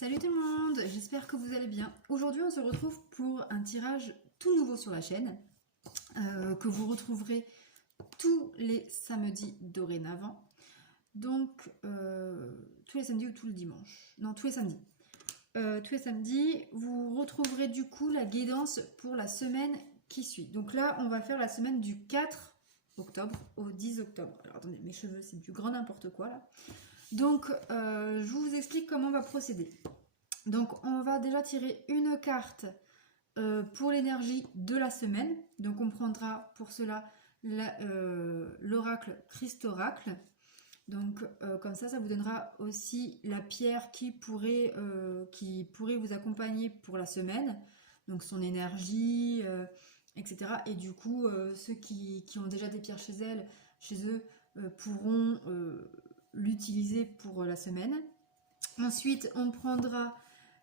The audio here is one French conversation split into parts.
Salut tout le monde, j'espère que vous allez bien. Aujourd'hui on se retrouve pour un tirage tout nouveau sur la chaîne que vous retrouverez tous les samedis dorénavant. Donc tous les samedis ou tous les dimanches. Non, tous les samedis. Tous les samedis, vous retrouverez du coup la guidance pour la semaine qui suit. Donc là on va faire la semaine du 4 octobre au 10 octobre. Alors attendez, mes cheveux c'est du grand n'importe quoi là. Donc, je vous explique comment on va procéder. Donc, on va déjà tirer une carte pour l'énergie de la semaine. Donc, on prendra pour cela l'oracle Christoracle. Donc, comme ça vous donnera aussi la pierre qui pourrait vous accompagner pour la semaine. Donc, son énergie, etc. Et du coup, ceux qui ont déjà des pierres chez eux, pourront l'utiliser pour la semaine. Ensuite, on prendra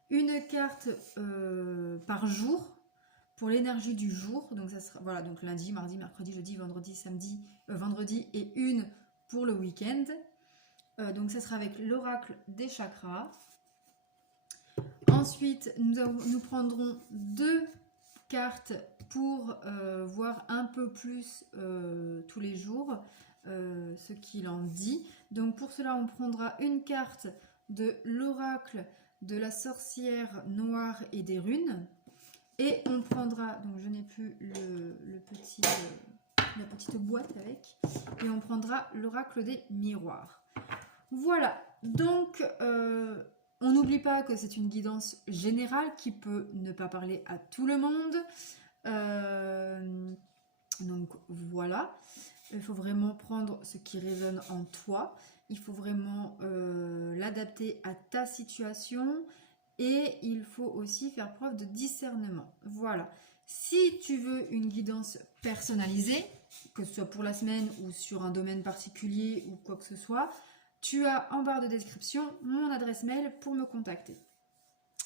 une carte par jour pour l'énergie du jour. Donc ça sera voilà, donc lundi, mardi, mercredi, jeudi, vendredi, samedi, vendredi et une pour le week-end. Donc ça sera avec l'oracle des chakras. Ensuite, nous prendrons deux cartes pour voir un peu plus tous les jours ce qu'il en dit. Donc pour cela on prendra une carte de l'oracle de la sorcière noire et des runes, et on prendra, donc je n'ai plus la petite boîte avec, et on prendra l'oracle des miroirs. Voilà, donc on n'oublie pas que c'est une guidance générale qui peut ne pas parler à tout le monde. Donc voilà, il faut vraiment prendre ce qui résonne en toi. Il faut vraiment l'adapter à ta situation, et il faut aussi faire preuve de discernement. Voilà. Si tu veux une guidance personnalisée, que ce soit pour la semaine ou sur un domaine particulier ou quoi que ce soit, tu as en barre de description mon adresse mail pour me contacter.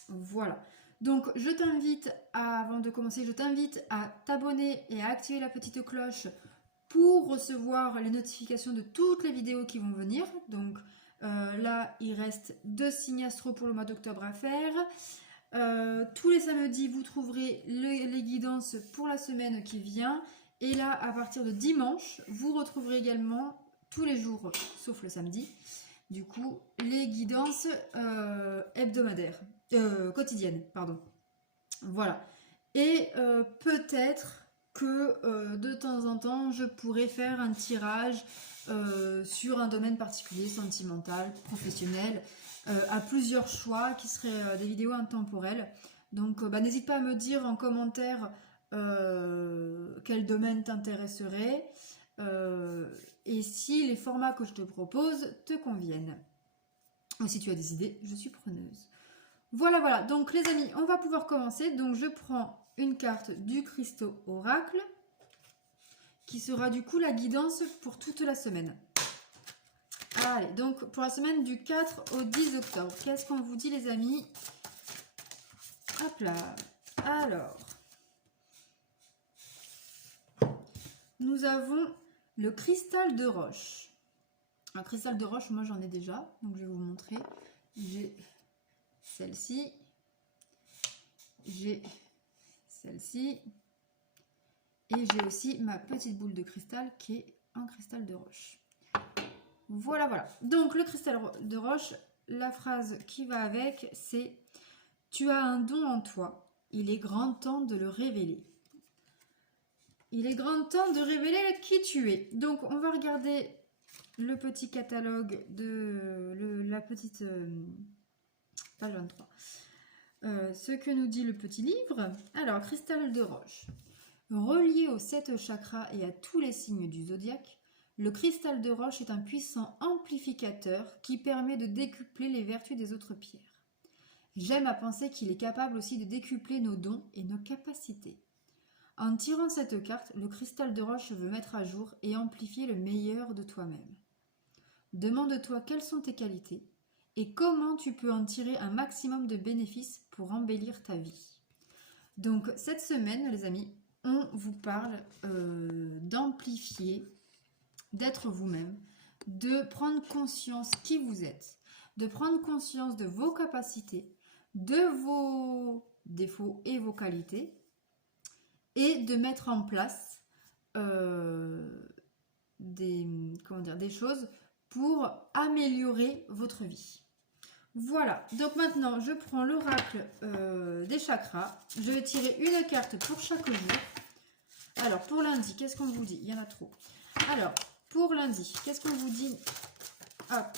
Voilà. Donc je t'invite, avant de commencer, je t'invite à t'abonner et à activer la petite cloche pour recevoir les notifications de toutes les vidéos qui vont venir. Donc là, il reste 2 signes astro pour le mois d'octobre à faire. Tous les samedis, vous trouverez les guidances pour la semaine qui vient. Et là, à partir de dimanche, vous retrouverez également tous les jours, sauf le samedi, du coup, les guidances hebdomadaires, quotidiennes, pardon. Voilà. Et peut-être que de temps en temps, je pourrais faire un tirage sur un domaine particulier, sentimental, professionnel, à plusieurs choix, qui seraient des vidéos intemporelles. Donc n'hésite pas à me dire en commentaire quel domaine t'intéresserait et si les formats que je te propose te conviennent. Ou si tu as des idées, je suis preneuse. Voilà, donc les amis, on va pouvoir commencer. Donc je prends une carte du Christo Oracle, qui sera du coup la guidance pour toute la semaine. Allez, donc pour la semaine du 4 au 10 octobre, qu'est-ce qu'on vous dit les amis? Hop là. Alors, nous avons le cristal de roche. Un cristal de roche, moi j'en ai déjà, donc je vais vous montrer. J'ai celle-ci, j'ai celle-ci, et j'ai aussi ma petite boule de cristal qui est un cristal de roche. Voilà. Donc le cristal de roche, la phrase qui va avec, c'est « Tu as un don en toi, il est grand temps de le révéler ». Il est grand temps de révéler qui tu es. Donc on va regarder le petit catalogue de la petite page 23. Ce que nous dit le petit livre. Alors, cristal de roche. Relié aux 7 chakras et à tous les signes du zodiaque, le cristal de roche est un puissant amplificateur qui permet de décupler les vertus des autres pierres. J'aime à penser qu'il est capable aussi de décupler nos dons et nos capacités. En tirant cette carte, le cristal de roche veut mettre à jour et amplifier le meilleur de toi-même. Demande-toi quelles sont tes qualités et comment tu peux en tirer un maximum de bénéfices pour embellir ta vie. Donc cette semaine, les amis, on vous parle d'amplifier, d'être vous-même, de prendre conscience qui vous êtes, de prendre conscience de vos capacités, de vos défauts et vos qualités et de mettre en place des choses pour améliorer votre vie. Voilà, donc maintenant je prends l'oracle des chakras. Je vais tirer une carte pour chaque jour. Alors pour lundi, qu'est-ce qu'on vous dit? Il y en a trop. Alors pour lundi, qu'est-ce qu'on vous dit? Hop.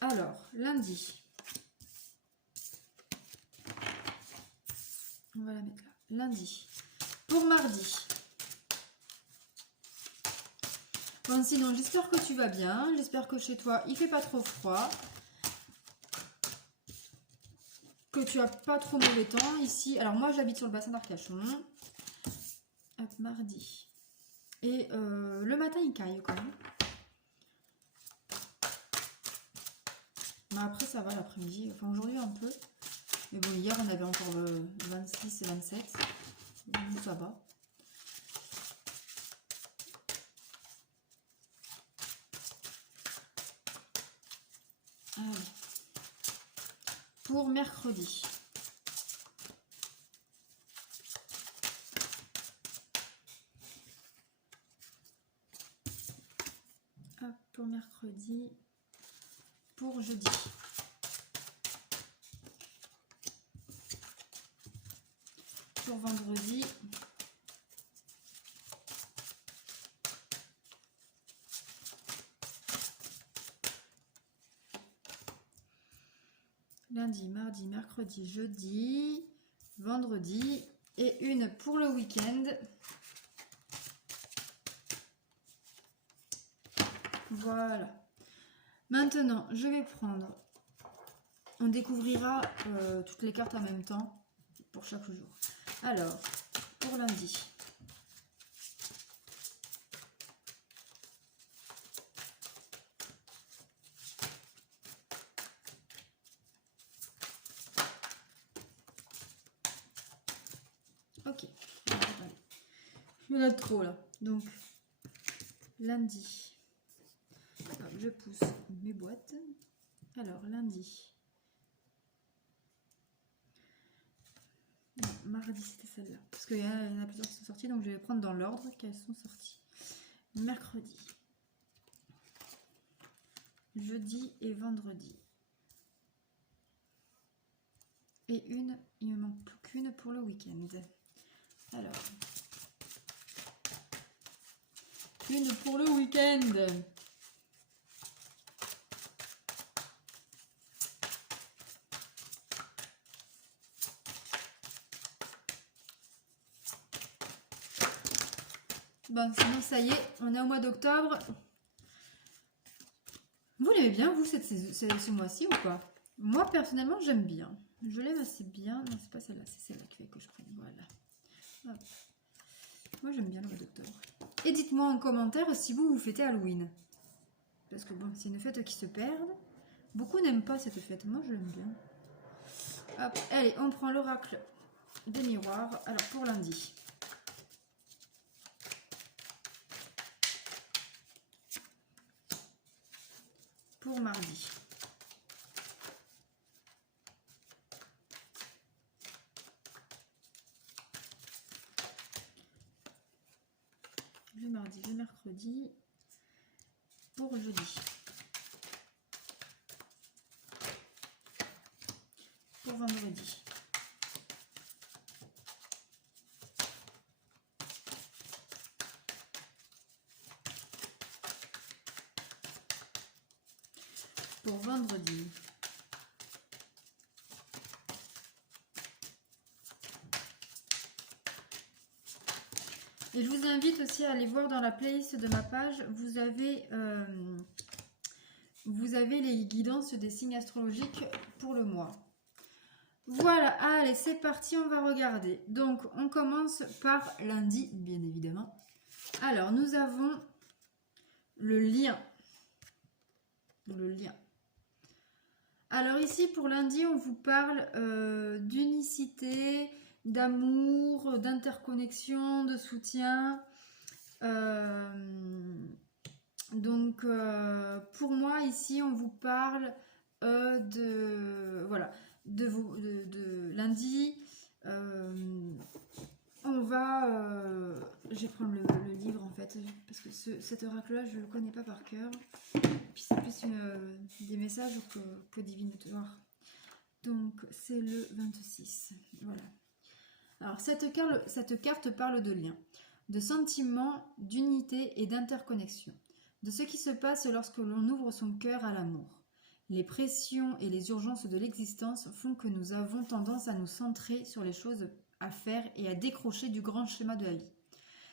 Alors lundi, on va la mettre là. Lundi. Pour mardi. Bon, sinon, j'espère que tu vas bien. J'espère que chez toi, il fait pas trop froid. Que tu as pas trop mauvais temps. Ici, alors moi, j'habite sur le bassin d'Arcachon. Hop, mardi. Et le matin, il caille quand même. Mais après, ça va l'après-midi. Enfin, aujourd'hui, un peu. Mais bon, hier, on avait encore 26 et 27. Donc, ça va. Allez. Pour mercredi. Hop, pour mercredi. Pour jeudi. Pour vendredi. Lundi, mardi, mercredi, jeudi, vendredi et une pour le week-end. Voilà. Maintenant, je vais prendre, on découvrira toutes les cartes en même temps pour chaque jour. Alors, pour lundi. Ok, il y en a trop là. Donc, lundi, je pousse mes boîtes. Alors, lundi. Non, mardi, c'était celle-là. Parce qu'il y en a plusieurs qui sont sorties, donc je vais prendre dans l'ordre qu'elles sont sorties. Mercredi. Jeudi et vendredi. Et une, il me manque plus qu'une pour le week-end. Alors, une pour le week-end. Bon, sinon ça y est, on est au mois d'octobre. Vous l'aimez bien, vous, ce mois-ci ou pas? Moi, personnellement, j'aime bien. Je l'aime assez bien. Non, c'est pas celle-là, c'est celle-là qu'il fait que je prenne. Voilà. Hop. Moi, j'aime bien le mois d'octobre. Et dites-moi en commentaire si vous fêtez Halloween. Parce que bon, c'est une fête qui se perd. Beaucoup n'aiment pas cette fête. Moi, je l'aime bien. Hop, allez, on prend l'oracle des miroirs. Alors, pour lundi. Pour mardi. Le mardi, le mercredi. Pour jeudi. Pour vendredi. Pour vendredi. Et je vous invite aussi à aller voir dans la playlist de ma page, vous avez les guidances des signes astrologiques pour le mois. Voilà, allez, c'est parti, on va regarder. Donc, on commence par lundi, bien évidemment. Alors, nous avons le lien. Le lien. Alors ici, pour lundi, on vous parle d'unicité, d'amour, d'interconnexion, de soutien. Donc, pour moi, ici, on vous parle de voilà, de lundi. On va... je vais prendre le livre en fait, parce que cet oracle-là, je ne le connais pas par cœur. Puis c'est plus des messages que divinatoire. Donc c'est le 26. Voilà. Alors cette carte parle de lien, de sentiments, d'unité et d'interconnexion, de ce qui se passe lorsque l'on ouvre son cœur à l'amour. Les pressions et les urgences de l'existence font que nous avons tendance à nous centrer sur les choses à faire et à décrocher du grand schéma de la vie.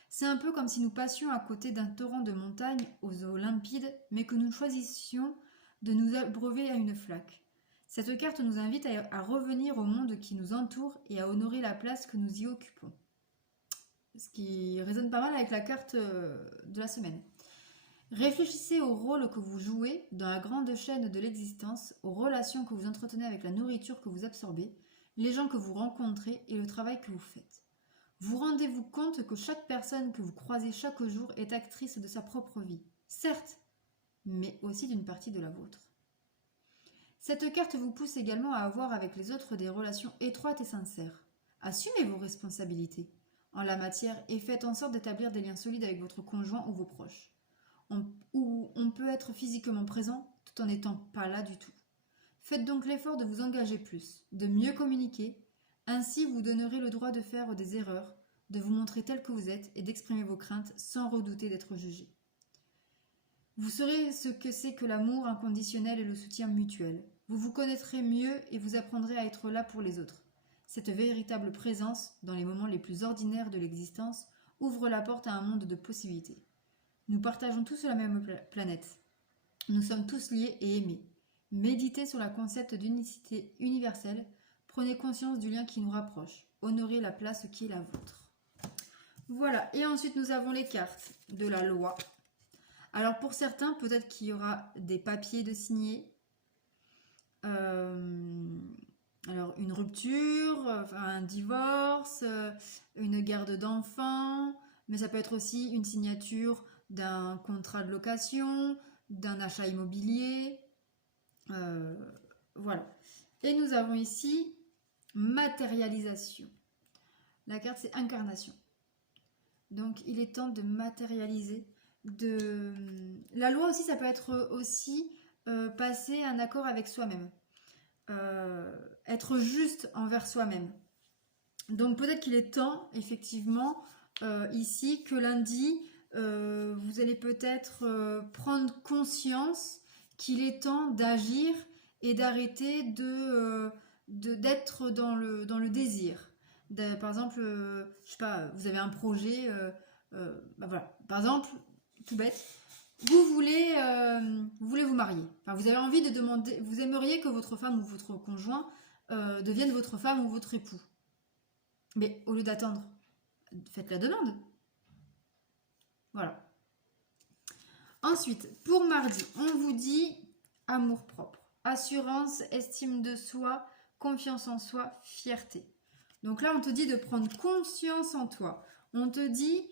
C'est un peu comme si nous passions à côté d'un torrent de montagne aux eaux limpides, mais que nous choisissions de nous abreuver à une flaque. Cette carte nous invite à revenir au monde qui nous entoure et à honorer la place que nous y occupons. Ce qui résonne pas mal avec la carte de la semaine. Réfléchissez au rôle que vous jouez dans la grande chaîne de l'existence, aux relations que vous entretenez avec la nourriture que vous absorbez, les gens que vous rencontrez et le travail que vous faites. Vous rendez-vous compte que chaque personne que vous croisez chaque jour est actrice de sa propre vie, certes, mais aussi d'une partie de la vôtre. Cette carte vous pousse également à avoir avec les autres des relations étroites et sincères. Assumez vos responsabilités en la matière et faites en sorte d'établir des liens solides avec votre conjoint ou vos proches. On peut être physiquement présent tout en n'étant pas là du tout. Faites donc l'effort de vous engager plus, de mieux communiquer, ainsi vous donnerez le droit de faire des erreurs, de vous montrer tel que vous êtes et d'exprimer vos craintes sans redouter d'être jugé. Vous saurez ce que c'est que l'amour inconditionnel et le soutien mutuel. Vous vous connaîtrez mieux et vous apprendrez à être là pour les autres. Cette véritable présence, dans les moments les plus ordinaires de l'existence, ouvre la porte à un monde de possibilités. Nous partageons tous la même planète. Nous sommes tous liés et aimés. Méditez sur le concept d'unicité universelle. Prenez conscience du lien qui nous rapproche. Honorez la place qui est la vôtre. Voilà. Et ensuite, nous avons les cartes de la loi. Alors, pour certains, peut-être qu'il y aura des papiers de signer. Alors, une rupture, un divorce, une garde d'enfants. Mais ça peut être aussi une signature d'un contrat de location, d'un achat immobilier. Voilà. Et nous avons ici matérialisation. La carte, c'est incarnation. Donc, il est temps de matérialiser. La loi aussi, ça peut être aussi passer un accord avec soi-même. Être juste envers soi-même. Donc, peut-être qu'il est temps, effectivement, ici, que lundi, vous allez peut-être prendre conscience qu'il est temps d'agir et d'arrêter d'être dans le désir. Par exemple, je sais pas, vous avez un projet, voilà. Par exemple, tout bête, vous voulez vous marier. Enfin, vous avez envie de demander, vous aimeriez que votre femme ou votre conjoint devienne votre femme ou votre époux. Mais au lieu d'attendre, faites la demande. Voilà. Ensuite, pour mardi, on vous dit amour-propre, assurance, estime de soi, confiance en soi, fierté. Donc là, on te dit de prendre conscience en toi. On te dit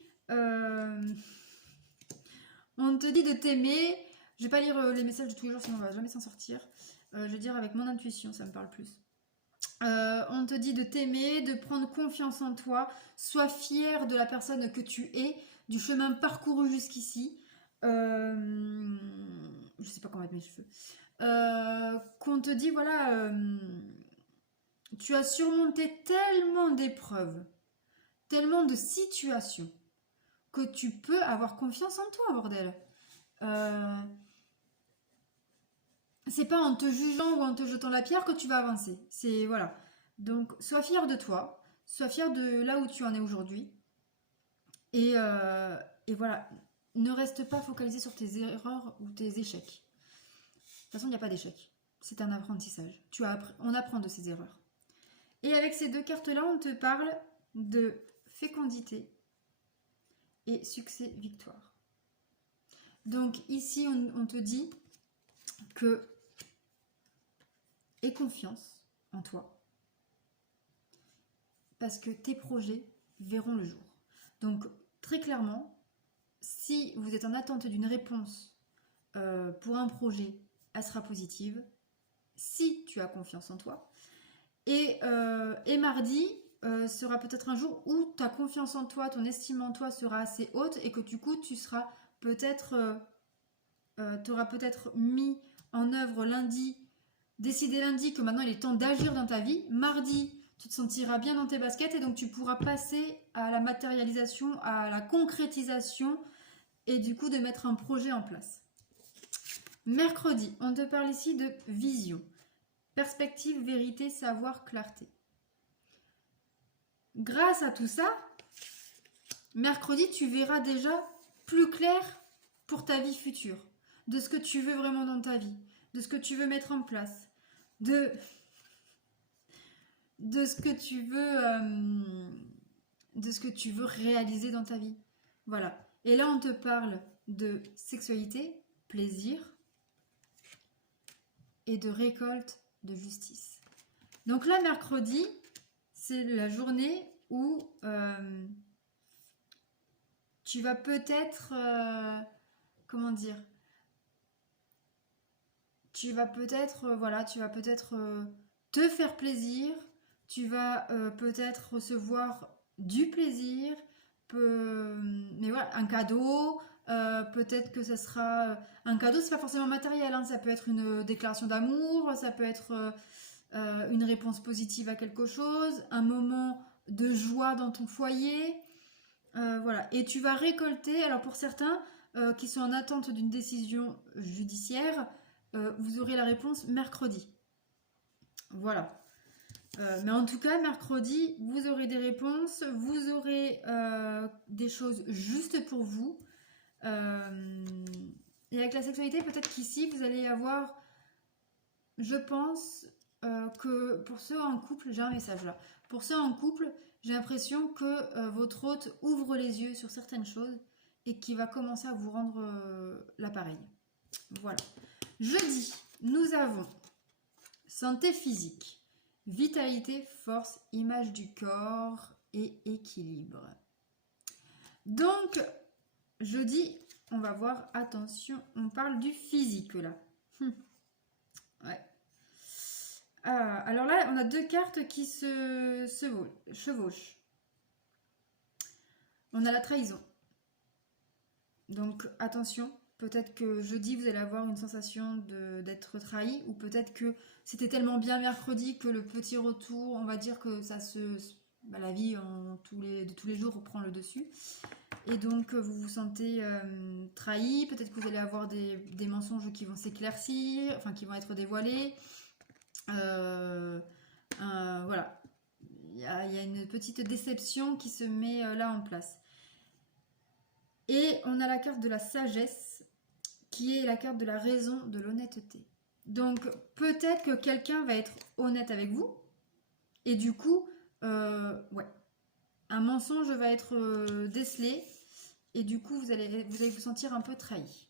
de t'aimer. Je vais pas lire les messages de tous les jours, sinon on va jamais s'en sortir. Je vais dire avec mon intuition, ça me parle plus. On te dit de t'aimer, de prendre confiance en toi. Sois fier de la personne que tu es, du chemin parcouru jusqu'ici. Je sais pas comment mettre mes cheveux. Qu'on te dit, voilà, tu as surmonté tellement d'épreuves, tellement de situations, que tu peux avoir confiance en toi, bordel. C'est pas en te jugeant ou en te jetant la pierre que tu vas avancer. C'est, voilà. Donc, sois fier de toi, sois fier de là où tu en es aujourd'hui. Et voilà, ne reste pas focalisé sur tes erreurs ou tes échecs. De toute façon, il n'y a pas d'échec. C'est un apprentissage. On apprend de ses erreurs. Et avec ces deux cartes-là, on te parle de fécondité et succès-victoire. Donc ici, on te dit que aie confiance en toi parce que tes projets verront le jour. Donc très clairement, si vous êtes en attente d'une réponse pour un projet, elle sera positive. Si tu as confiance en toi. Et mardi sera peut-être un jour où ta confiance en toi, ton estime en toi sera assez haute et que du coup tu seras peut-être, t'auras peut-être mis en œuvre lundi, décidé lundi que maintenant il est temps d'agir dans ta vie. Mardi, tu te sentiras bien dans tes baskets et donc tu pourras passer à la matérialisation, à la concrétisation et du coup de mettre un projet en place. Mercredi, on te parle ici de vision. Perspective, vérité, savoir, clarté. Grâce à tout ça, mercredi, tu verras déjà plus clair pour ta vie future, de ce que tu veux vraiment dans ta vie, de ce que tu veux mettre en place, de ce que tu veux réaliser dans ta vie. Voilà. Et là, on te parle de sexualité, plaisir et de récolte de justice. Donc là, mercredi, c'est la journée où tu vas peut-être, comment dire, tu vas peut-être te faire plaisir, tu vas peut-être recevoir du plaisir, mais voilà, un cadeau, peut-être que ça sera un cadeau, c'est pas forcément matériel, hein, ça peut être une déclaration d'amour, ça peut être une réponse positive à quelque chose, un moment de joie dans ton foyer, voilà. Et tu vas récolter, alors pour certains qui sont en attente d'une décision judiciaire, vous aurez la réponse mercredi. Voilà. Mais en tout cas, mercredi, vous aurez des réponses, vous aurez des choses justes pour vous. Et avec la sexualité, peut-être qu'ici, vous allez avoir, je pense, que pour ceux en couple, j'ai un message là. Pour ceux en couple, j'ai l'impression que votre hôte ouvre les yeux sur certaines choses et qui va commencer à vous rendre l'appareil. Voilà. Jeudi, nous avons santé physique, vitalité, force, image du corps et équilibre. Donc, jeudi, on va voir, attention, on parle du physique là. Ouais. Alors là, on a deux cartes qui se chevauchent. On a la trahison. Donc, attention. Peut-être que jeudi, vous allez avoir une sensation d'être trahi, ou peut-être que c'était tellement bien mercredi que le petit retour, on va dire que la vie de tous les jours reprend le dessus. Et donc, vous vous sentez trahi. Peut-être que vous allez avoir des mensonges qui vont s'éclaircir, enfin qui vont être dévoilés. Voilà. Il y a une petite déception qui se met là en place. Et on a la carte de la sagesse, qui est la carte de la raison, de l'honnêteté. Donc, peut-être que quelqu'un va être honnête avec vous, et du coup, un mensonge va être décelé, et du coup, vous allez vous sentir un peu trahi.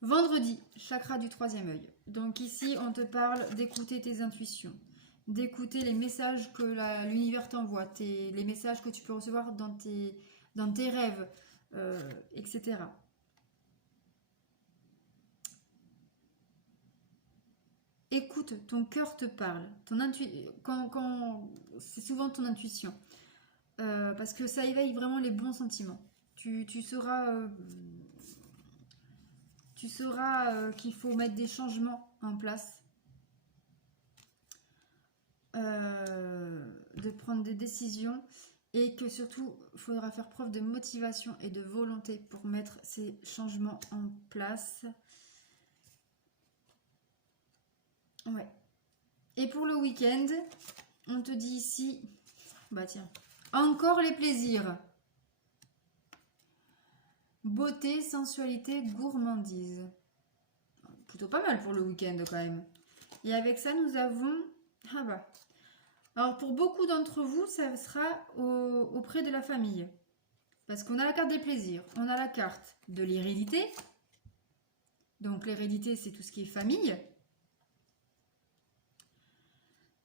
Vendredi, chakra du troisième œil. Donc ici, on te parle d'écouter tes intuitions, d'écouter les messages que l'univers t'envoie, les messages que tu peux recevoir dans tes rêves, etc. Écoute, ton cœur te parle. C'est souvent ton intuition. Parce que ça éveille vraiment les bons sentiments. Tu sauras qu'il faut mettre des changements en place. De prendre des décisions. Et que surtout, il faudra faire preuve de motivation et de volonté pour mettre ces changements en place. Ouais. Et pour le week-end, on te dit ici, bah tiens, encore les plaisirs. Beauté, sensualité, gourmandise. Plutôt pas mal pour le week-end quand même. Et avec ça, nous avons... Ah bah. Alors pour beaucoup d'entre vous, ça sera auprès de la famille. Parce qu'on a la carte des plaisirs. On a la carte de l'hérédité. Donc l'hérédité, c'est tout ce qui est famille.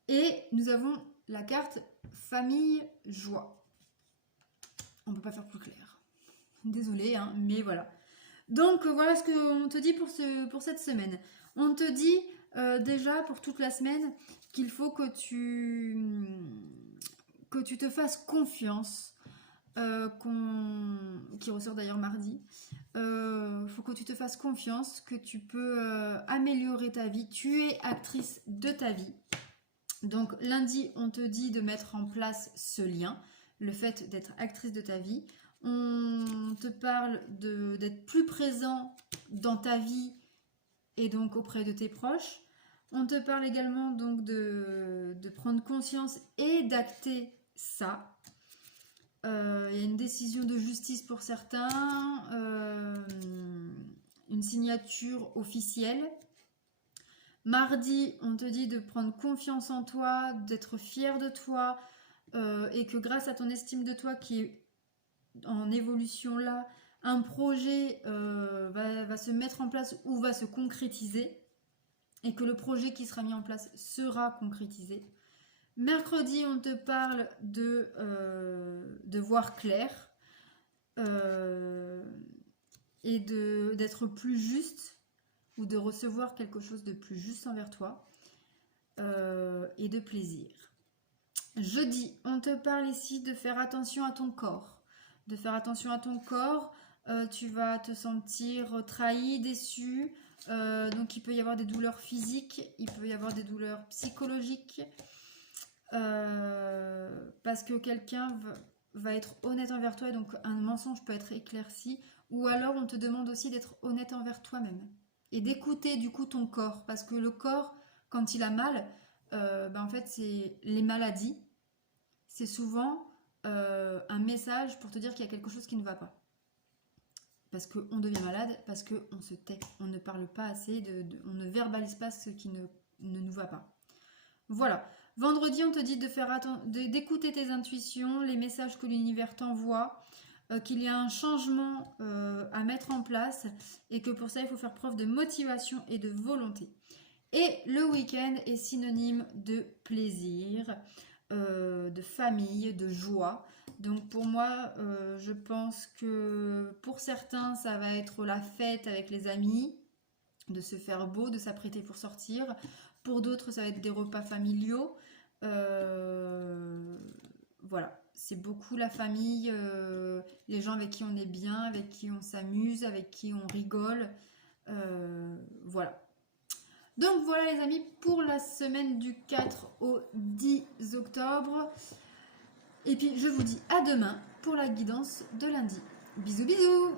Et nous avons la carte famille joie. On ne peut pas faire plus clair. Désolée, hein, mais voilà. Donc voilà ce qu'on te dit pour cette semaine. On te dit déjà pour toute la semaine qu'il faut que tu te fasses confiance, qui ressort d'ailleurs mardi. Faut que tu te fasses confiance, que tu peux améliorer ta vie. Tu es actrice de ta vie. Donc lundi, on te dit de mettre en place ce lien, le fait d'être actrice de ta vie. On te parle d'être plus présent dans ta vie et donc auprès de tes proches. On te parle également donc de prendre conscience et d'acter ça. Il y a une décision de justice pour certains, une signature officielle. Mardi, on te dit de prendre confiance en toi, d'être fier de toi et que grâce à ton estime de toi qui est en évolution là, un projet va se mettre en place ou va se concrétiser et que le projet qui sera mis en place sera concrétisé. Mercredi, on te parle de voir clair et d'être plus juste ou de recevoir quelque chose de plus juste envers toi et de plaisir. Jeudi, on te parle ici de faire attention à ton corps. De faire attention à ton corps, tu vas te sentir trahi, déçu. Donc il peut y avoir des douleurs physiques, il peut y avoir des douleurs psychologiques. Parce que quelqu'un va être honnête envers toi et donc un mensonge peut être éclairci. Ou alors on te demande aussi d'être honnête envers toi-même. Et d'écouter du coup ton corps, parce que le corps, quand il a mal, en fait c'est les maladies, c'est souvent un message pour te dire qu'il y a quelque chose qui ne va pas. Parce qu'on devient malade, parce qu'on se tait, on ne parle pas assez, on ne verbalise pas ce qui ne nous va pas. Voilà. Vendredi, on te dit d'écouter tes intuitions, les messages que l'univers t'envoie, qu'il y a un changement à mettre en place et que pour ça, il faut faire preuve de motivation et de volonté. Et le week-end est synonyme de plaisir, de famille, de joie. Donc pour moi, je pense que pour certains, ça va être la fête avec les amis, de se faire beau, de s'apprêter pour sortir. Pour d'autres, ça va être des repas familiaux. Voilà, c'est beaucoup la famille, les gens avec qui on est bien, avec qui on s'amuse, avec qui on rigole. Voilà. Donc voilà les amis, pour la semaine du 4 au 10 octobre. Et puis je vous dis à demain pour la guidance de lundi. Bisous bisous!